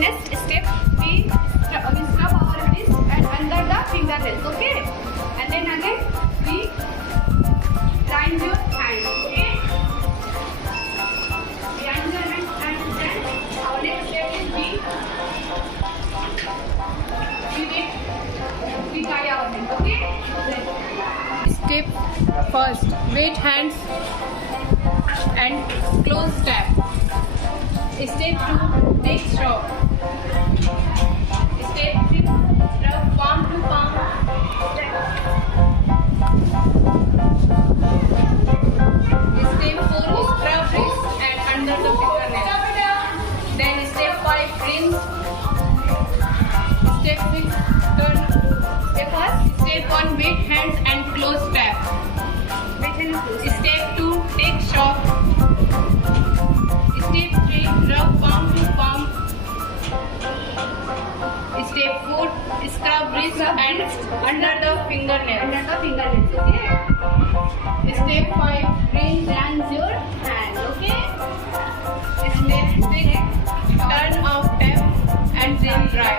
then next step we scrub our wrist and under the fingernails, okay? And then again we grind your hand, okay? Grind your hand and then our next step is we tie our hand, okay? Step first, wet hands and close tap. Step 2, take straw. Step 3, rub palm to palm. Step 4, scrub wrist and under the fingernail. Then step 5, rinse. Step 6, turn. Step 1, wet hands and close tap. Step 2, take shock. Step 3, rub palm to palm. Step 4, scrub wrist and under the fingernail. Okay? Step 5, rinse your hand. Okay? Step 6, turn off tap and then dry.